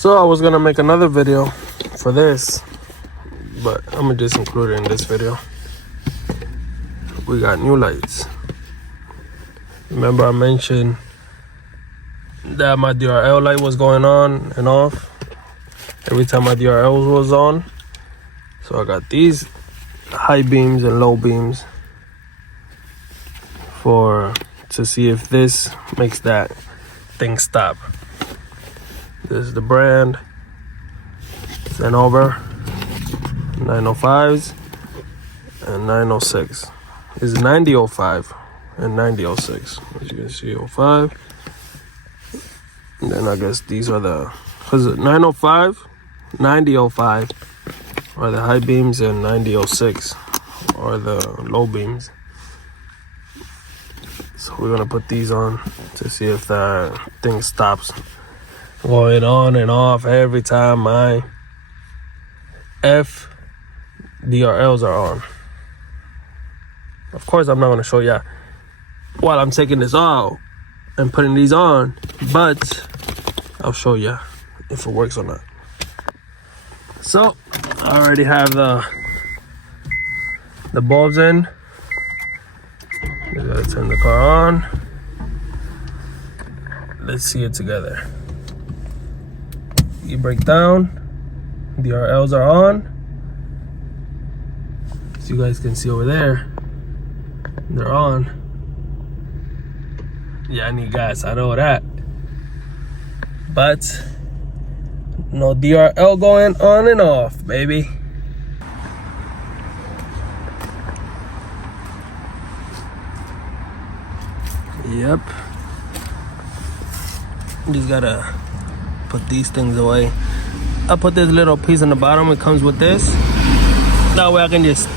So I was gonna make another video for this, but I'm gonna just include it in this video. We got new lights. Remember I mentioned that my DRL light was going on and off every time my DRL was on. So I got these high beams and low beams to see if this makes that thing stop. This is the brand Remeber 905s and 906. This is 9005 and 9006. As you can see, 05. And then I guess these are the, because 905, 9005 are the high beams and 9006 are the low beams. So we're gonna put these on to see if that thing stops going on and off every time my DRLs are on. Of course, I'm not gonna show you while I'm taking this out and putting these on, but I'll show you if it works or not. So I already have the bulbs in. We gotta turn the car on. Let's see it together. E-brake down. DRLs are on. As you guys can see over there, they're on. Yeah, I need gas, I know that. But no DRL going on and off, baby. Yep. Just gotta put these things away. I put this little piece on the bottom. It comes with this. That way I can just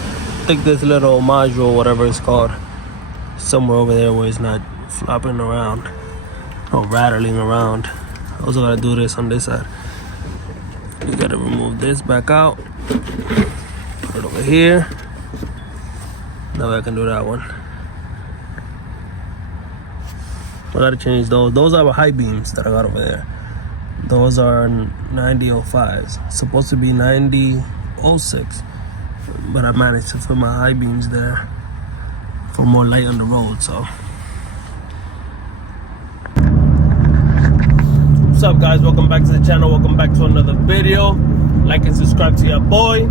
stick this little module, whatever it's called, somewhere over there where it's not flopping around or rattling around. I also gotta do this on this side. You gotta remove this back out. Put it over here. That way I can do that one. I gotta change those. Those are high beams that I got over there. Those are 9005s. Supposed to be 9006, but I managed to put my high beams there for more light on the road. So, what's up, guys? Welcome back to the channel. Welcome back to another video. Like and subscribe to your boy.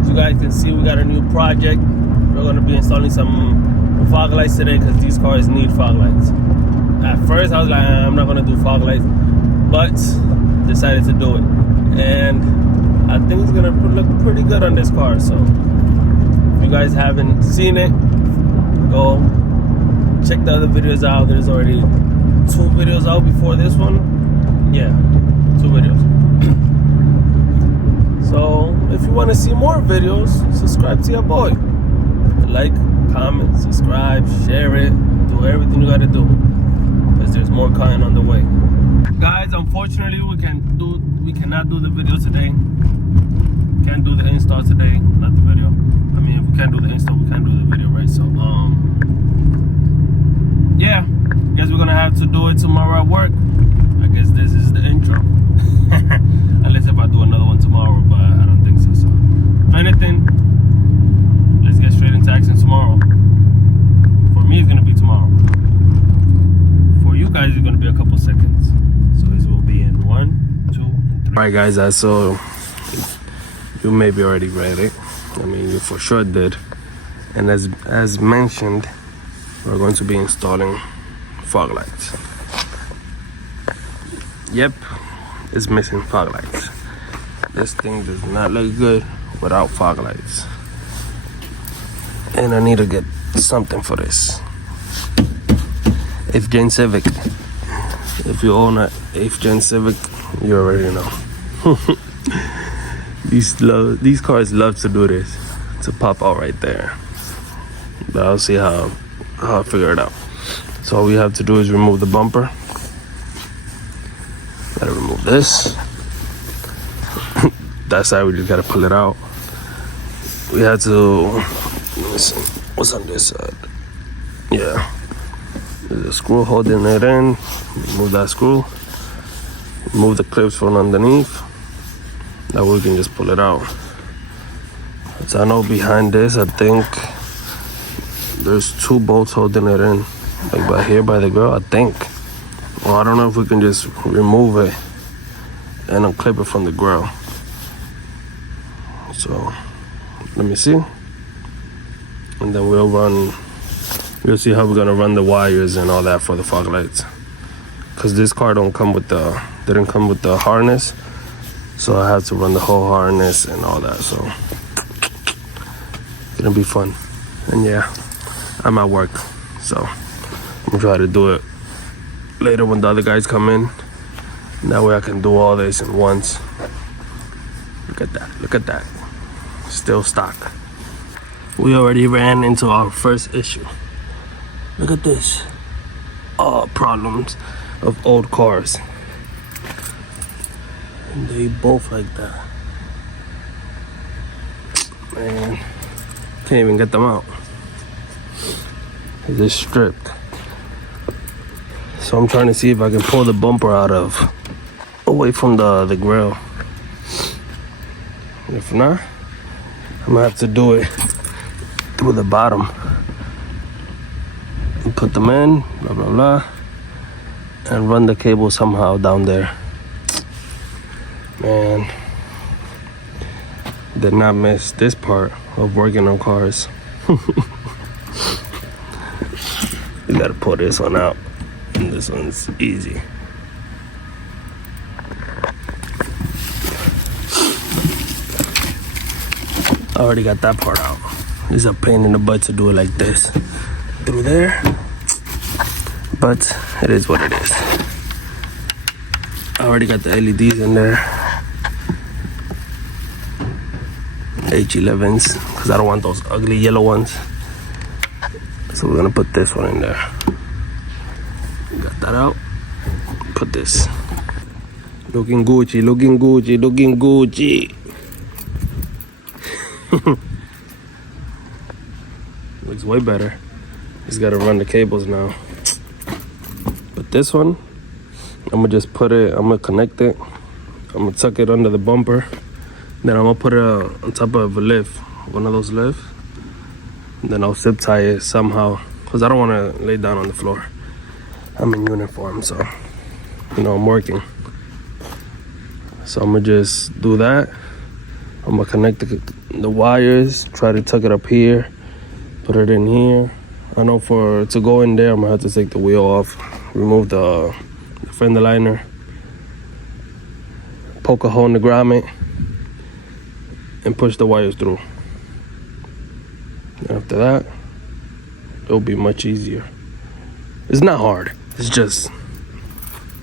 As you guys can see, we got a new project. We're gonna be installing some fog lights today because these cars need fog lights. At first, I was like, I'm not gonna do fog lights, but decided to do it, and I think it's gonna look pretty good on this car. So if you guys haven't seen it, go check the other videos out. There's already 2 videos out before this one. Yeah, 2 videos. So if you want to see more videos, subscribe to your boy. Like, comment, subscribe, share it, do everything you gotta do, because there's more content on the way. Guys, unfortunately, we cannot do the video today. Can't do the install today, not the video. I mean, if we can't do the install, we can't do the video, right? So, yeah, guess we're gonna have to do it tomorrow at work. I guess this is the intro. Unless if I do another one tomorrow, but I don't think so. So, if anything, let's get straight into action tomorrow. For me, it's gonna be tomorrow. For you guys, it's gonna be a couple seconds. So this will be in 1, 2, and 3. Alright, guys, so you maybe already read it. I mean, you for sure did. And as mentioned, we're going to be installing fog lights. Yep, it's missing fog lights. This thing does not look good without fog lights. And I need to get something for this. 8th Gen Civic. If you own a 8th Gen Civic, you already know. These cars love to do this, to pop out right there. But I'll see how I figure it out. So all we have to do is remove the bumper. Gotta remove this. That side we just gotta pull it out. We have to, let me see, what's on this side? Yeah. There's a screw holding it in. Remove that screw. Remove the clips from underneath. That way we can just pull it out. So I know behind this, I think there's 2 bolts holding it in. Like by here by the grill, I think. Well, I don't know if we can just remove it and unclip it from the grill. So let me see. And then we'll see how we're gonna run the wires and all that for the fog lights. Cause this car didn't come with the harness. So I have to run the whole harness and all that. So it's gonna be fun. And yeah, I'm at work. So I'm gonna try to do it later when the other guys come in. And that way I can do all this in once. Look at that, look at that. Still stock. We already ran into our first issue. Look at this. All problems of old cars. And they both like that. Man, can't even get them out. They're stripped. So I'm trying to see if I can pull the bumper away from the grill. If not, I'm gonna have to do it through the bottom. And put them in, blah, blah, blah. And run the cable somehow down there. Man, did not miss this part of working on cars. You gotta pull this one out. And this one's easy. I already got that part out. It's a pain in the butt to do it like this. Through there. But it is what it is. I already got the LEDs in there. H11s, because I don't want those ugly yellow ones. So we're gonna put this one in there. Got that out. Put this. Looking Gucci, looking Gucci, looking Gucci. Looks way better. Just gotta run the cables now. But this one, I'm gonna connect it. I'm gonna tuck it under the bumper. Then I'm gonna put it on top of a lift, one of those lifts. Then I'll zip tie it somehow, because I don't wanna lay down on the floor. I'm in uniform, so, I'm working. So I'm gonna just do that. I'm gonna connect the wires, try to tuck it up here, put it in here. I know to go in there, I'm gonna have to take the wheel off, remove the fender liner, poke a hole in the grommet, and push the wires through. And after that, it'll be much easier. It's not hard, it's just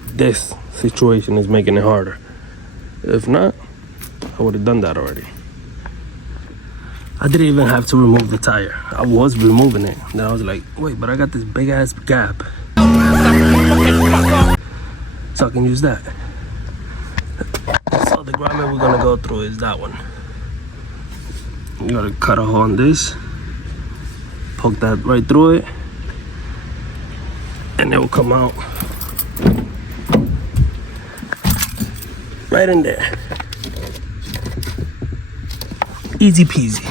this situation is making it harder. If not, I would have done that already. I didn't even have to remove the tire. I was removing it. Then I was like, wait, but I got this big ass gap. So I can use that. So the grommet we're gonna go through is that one. You gotta cut a hole on this, poke that right through it, and it will come out right in there. Easy peasy.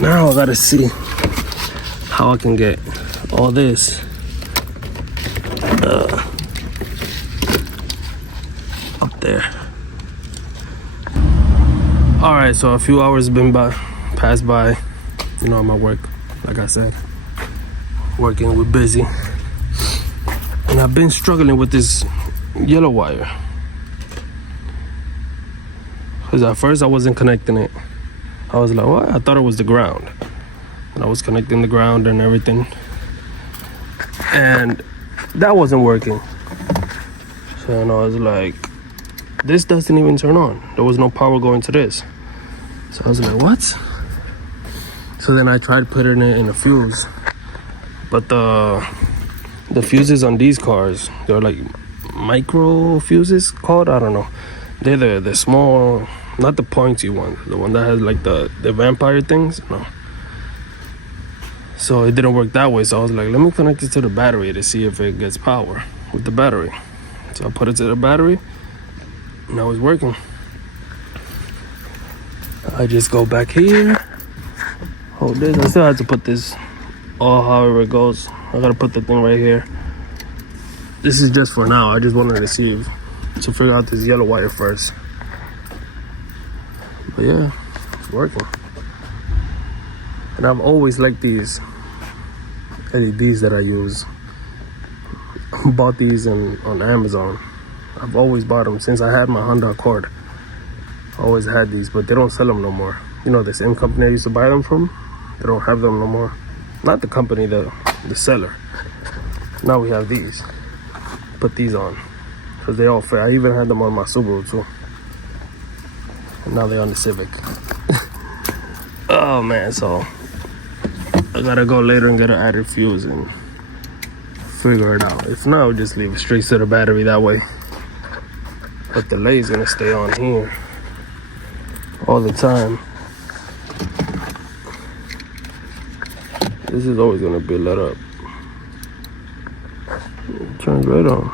Now I gotta see how I can get all this up there. All right, so a few hours passed by. I'm at work, like I said, working. We're busy, and I've been struggling with this yellow wire. Because at first I wasn't connecting it. I was like, what? I thought it was the ground. And I was connecting the ground and everything. And that wasn't working. So I was like, this doesn't even turn on. There was no power going to this. So I was like, what? So then I tried putting it in a fuse. But the fuses on these cars, they're like micro fuses called, I don't know. They're the small, not the pointy one, the one that has like the vampire things. No. So it didn't work that way. So I was like, let me connect it to the battery to see if it gets power with the battery. So I put it to the battery. Now it's working. I just go back here. Hold this. I still have to put this all however it goes. I gotta put the thing right here. This is just for now. I just wanted to see to figure out this yellow wire first. But yeah, it's working. And I've always liked these LEDs that I use. I bought these on Amazon. I've always bought them since I had my Honda Accord. I always had these, but they don't sell them no more. You know, the same company I used to buy them from, they don't have them no more. Not the company, the seller. Now we have these. Put these on, because they all fit. I even had them on my Subaru too. And now they're on the Civic. Oh man, so I gotta go later and get an added fuse and figure it out. If not, I'll just leave it straight to the battery that way. But the lay's gonna stay on here all the time. This is always gonna be lit up. It turns right on.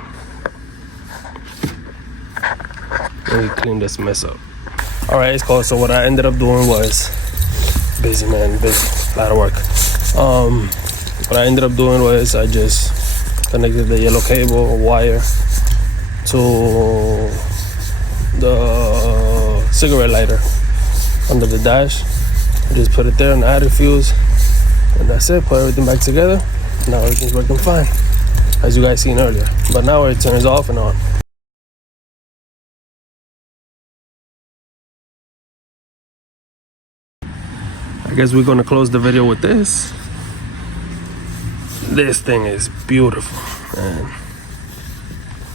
Let me clean this mess up. All right, it's cool. So what I ended up doing was busy, man, busy, a lot of work. What I ended up doing was I just connected the yellow cable wire to the cigarette lighter under the dash. I just put it there and added fuse, and that's it. Put everything back together. Now everything's working fine, as you guys seen earlier. But now it turns off and on. I guess we're gonna close the video with this. This thing is beautiful, man.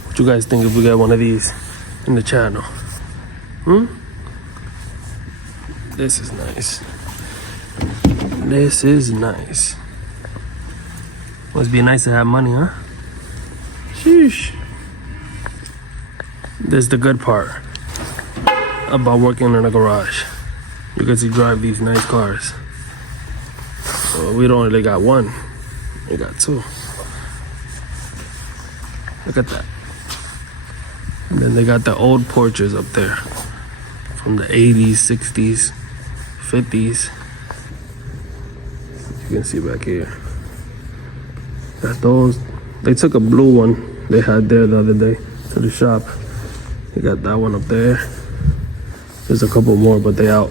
What you guys think if we got one of these in the channel? This is nice. This is nice. Must be nice to have money, huh? Sheesh. This is the good part about working in a garage. You get to drive these nice cars. So we don't really got one, we got two. Look at that. And then they got the old Porsches up there from the 80s, 60s, 50s. You can see back here. Got those. They took a blue one they had there the other day to the shop. They got that one up there. There's a couple more, but they out.